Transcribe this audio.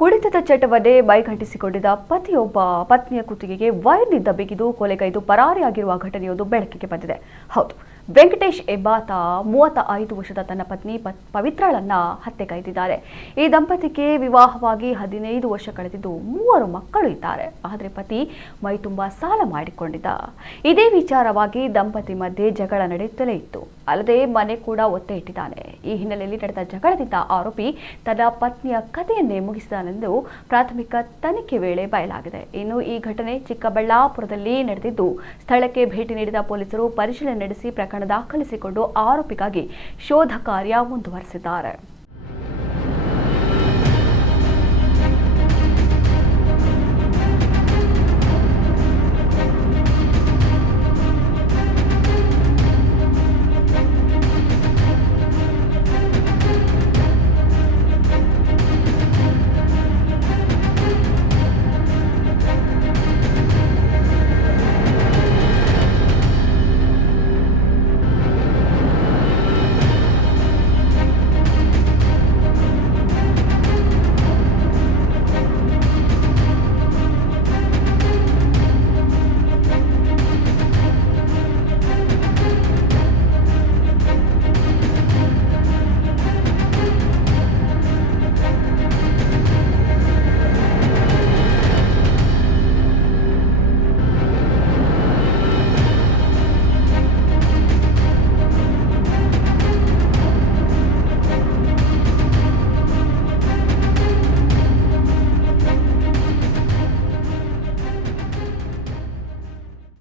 ಕುಡಿತದ ಚಟವನ್ನೇ ಮೈಗಂಟಿಸಿಕೊಂಡಿದ್ದ ಪತಿಯೊಬ್ಬ ಪತ್ನಿಯ ಕುತ್ತಿಗೆಗೆ ವೈರ್ನಿಂದ ಬಿಗಿದು ಕೊಲೆಗೈದು ಪರಾರಿಯಾಗಿರುವ ಘಟನೆಯೊಂದು ಬೆಳಕಿಗೆ ಬಂದಿದೆ. ಹೌದು, ವೆಂಕಟೇಶ್ ಎಂಬಾತ 35 ವರ್ಷದ ತನ್ನ ಪತ್ನಿ ಪವಿತ್ರಳನ್ನ ಹತ್ಯೆಗೈದಿದ್ದಾರೆ. ಈ ದಂಪತಿಗೆ ವಿವಾಹವಾಗಿ 15 ವರ್ಷ ಕಳೆದಿದ್ದು 3 ಮಕ್ಕಳು ಇದ್ದಾರೆ. ಆದರೆ ಪತಿ ಮೈತುಂಬಾ ಸಾಲ ಮಾಡಿಕೊಂಡಿದ್ದ. ಇದೇ ವಿಚಾರವಾಗಿ ದಂಪತಿ ಮಧ್ಯೆ ಜಗಳ ನಡೆಯುತ್ತಲೇ ಇತ್ತು. ಅಲ್ಲದೆ ಮನೆ ಕೂಡ ಒತ್ತೆ ಇಟ್ಟಿದ್ದಾನೆ. ಈ ಹಿನ್ನೆಲೆಯಲ್ಲಿ ನಡೆದ ಜಗಳದಿಂದ ಆರೋಪಿ ತನ್ನ ಪತ್ನಿಯ ಕಥೆಯನ್ನೇ ಮುಗಿಸಿದಾನೆಂದು ಪ್ರಾಥಮಿಕ ತನಿಖೆ ವೇಳೆ ಬಯಲಾಗಿದೆ. ಇನ್ನು ಈ ಘಟನೆ ಚಿಕ್ಕಬಳ್ಳಾಪುರದಲ್ಲಿ ನಡೆದಿದ್ದು, ಸ್ಥಳಕ್ಕೆ ಭೇಟಿ ನೀಡಿದ ಪೊಲೀಸರು ಪರಿಶೀಲನೆ ನಡೆಸಿ ಪ್ರಕರಣ ದಾಖಲಿಸಿಕೊಂಡು ಆರೋಪಿಗಾಗಿ ಶೋಧ ಕಾರ್ಯ ಮುಂದುವರೆಸಿದ್ದಾರೆ.